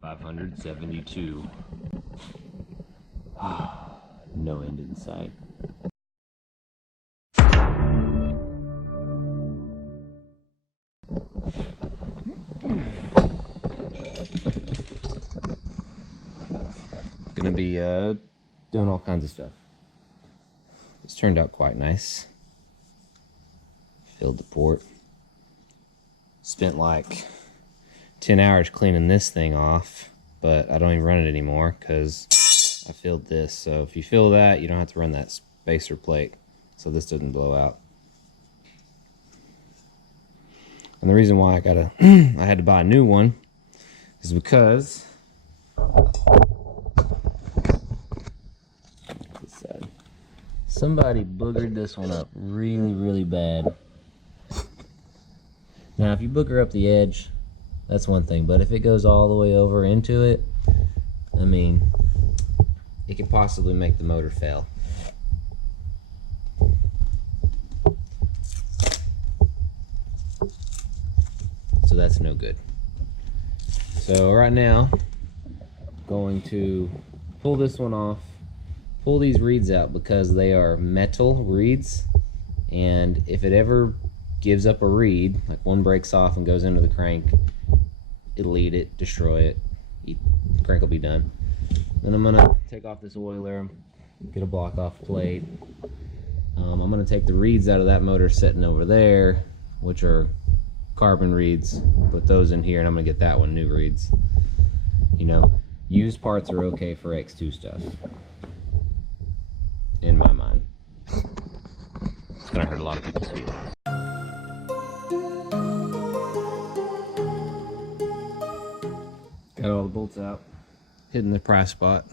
572. No end in sight. Gonna be doing all kinds of stuff. It's turned out quite nice. Filled the port. Spent like 10 hours cleaning this thing off, but I don't even run it anymore because I filled this. So if you fill that, you don't have to run that spacer plate, so this doesn't blow out. And the reason why I had to buy a new one is because somebody boogered this one up really, really bad. Now, if you booger up the edge, that's one thing, but if it goes all the way over into it, I mean, it could possibly make the motor fail. So that's no good. So right now, going to pull this one off, pull these reeds out because they are metal reeds, and if it ever gives up a reed, like one breaks off and goes into the crank, it'll eat it, destroy it, the crank will be done. Then I'm gonna take off this oiler, get a block off plate. I'm gonna take the reeds out of that motor sitting over there, which are carbon reeds, put those in here, and I'm gonna get that one new reeds. You know, used parts are okay for X2 stuff, in my mind. It's gonna hurt a lot of people's feelings. Got all the bolts out, hitting the pry spot.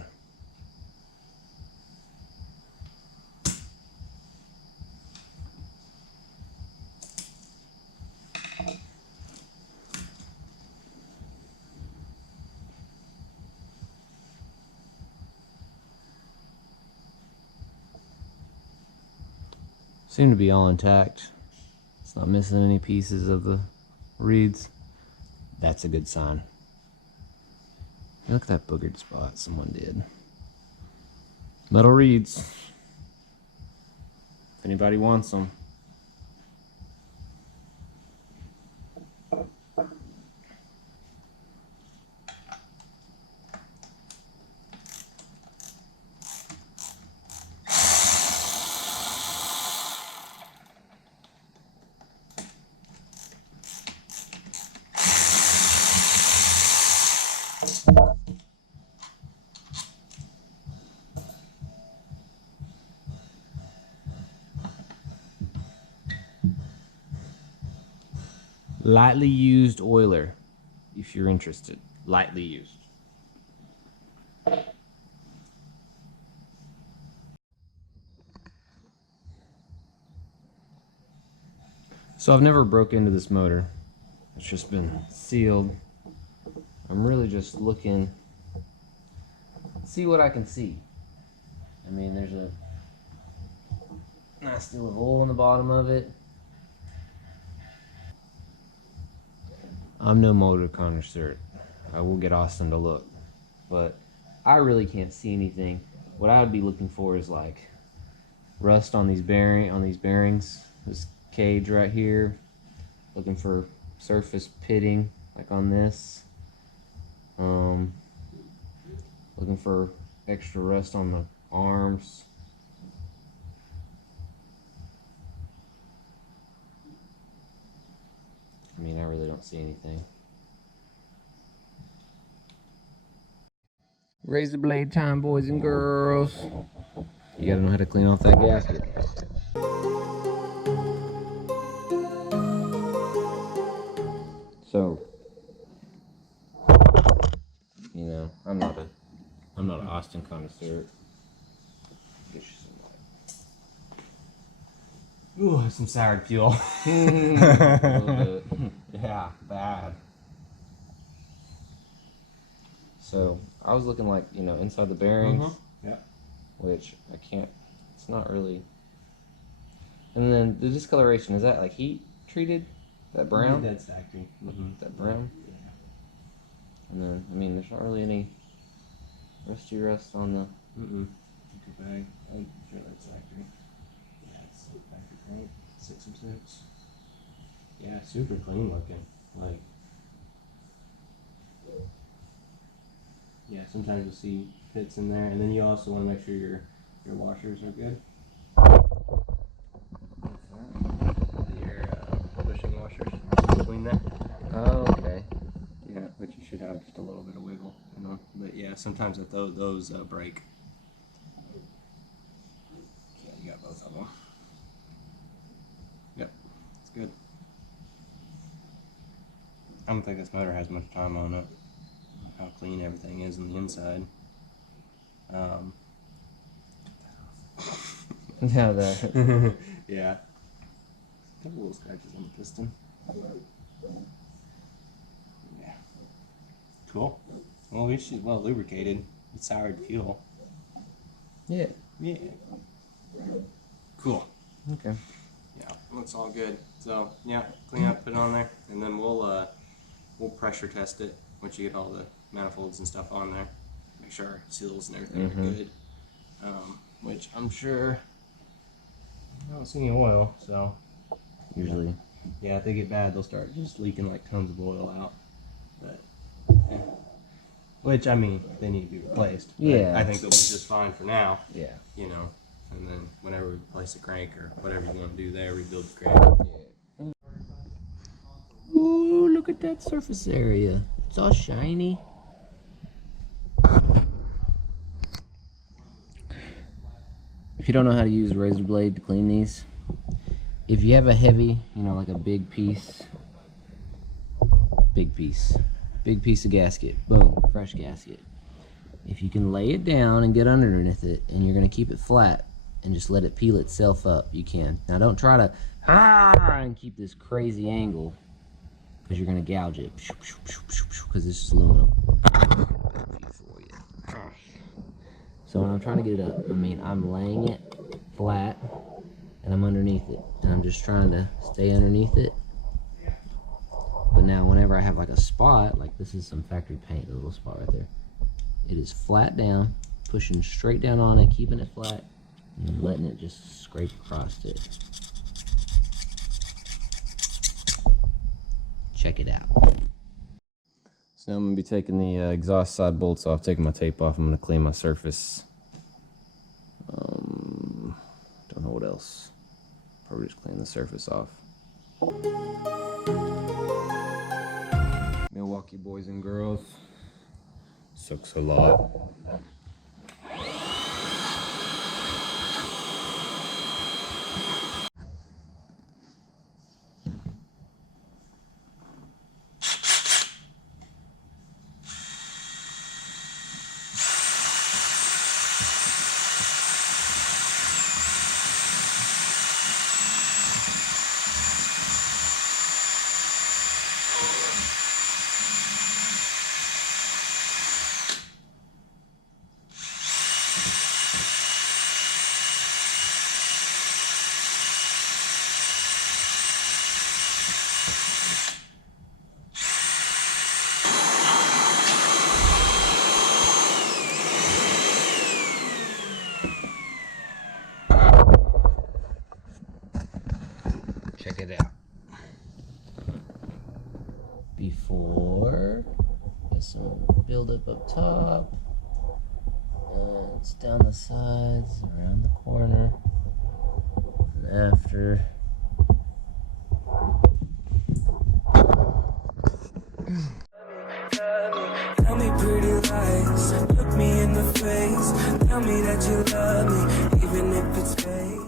Seem to be all intact. It's not missing any pieces of the reeds. That's a good sign. Look at that boogered spot someone did. Metal reeds. If anybody wants them. Lightly used oiler, if you're interested. Lightly used. So I've never broke into this motor. It's just been sealed. I'm really just looking, see what I can see. I mean, there's a nice little hole in the bottom of it. I'm no motor connoisseur. I will get Austin to look, but I really can't see anything. What I would be looking for is like rust on these bearings, this cage right here. Looking for surface pitting, like on this. Looking for extra rust on the arms. I mean, I really don't see anything. Razor blade time, boys and girls. You gotta know how to clean off that gasket. So, you know, I'm not an Austin connoisseur. Get you some light. Ooh, some soured fuel. A little bit. Yeah, bad. So I was looking like, you know, inside the bearings, yeah, which I can't. It's not really. And then the discoloration, is that like heat treated? That brown? That's factory. That brown? Yeah. And then, I mean, there's not really any rusty rust on the... Bag. I'm sure that's factory. Yeah, it's factory paint. 6 and 6. Yeah, super clean looking. Like, yeah, sometimes you'll see pits in there, and then you also want to make sure your washers are good. Your bushing washers between there. Oh, okay. Yeah, but you should have just a little bit of wiggle, you know. But yeah, sometimes that those break. Yeah, you got both of them. Yep, it's good. I don't think this motor has much time on it. How clean everything is on the inside. Yeah, that. Yeah. A couple little scratches on the piston. Yeah. Cool. Well, at least she's well lubricated. It's soured fuel. Yeah. Yeah. Cool. Okay. Yeah, looks all good. So yeah, clean up, put it on there, and then we'll pressure test it once you get all the manifolds and stuff on there. Make sure our seals and everything are good. Which I'm sure I don't see any oil, so Usually. yeah, if they get bad, they'll start just leaking like tons of oil out. But yeah. Which I mean, they need to be replaced. Yeah. I think they'll be just fine for now. Yeah. You know, and then whenever we replace the crank or whatever you want to do there, rebuild the crank. Yeah. Ooh, look at that surface area. It's all shiny. If you don't know how to use a razor blade to clean these, if you have a heavy, you know, like a big piece of gasket, boom, fresh gasket. If you can lay it down and get underneath it, and you're gonna keep it flat and just let it peel itself up, you can. Now don't try to and keep this crazy angle, because you're gonna gouge it, because this is aluminum. So when I'm trying to get it up, I mean, I'm laying it flat and I'm underneath it, and I'm just trying to stay underneath it. But now whenever I have like a spot, like this is some factory paint, a little spot right there, it is flat down, pushing straight down on it, keeping it flat, and letting it just scrape across it. Check it out. So I'm going to be taking the exhaust side bolts off, taking my tape off. I'm going to clean my surface. Don't know what else. Probably just clean the surface off. Milwaukee boys and girls. Sucks a lot. Check it out. Before, get some buildup up top, and it's down the sides, around the corner, and after. Tell me pretty lies, look me in the face, tell me that you love me, even if it's fake.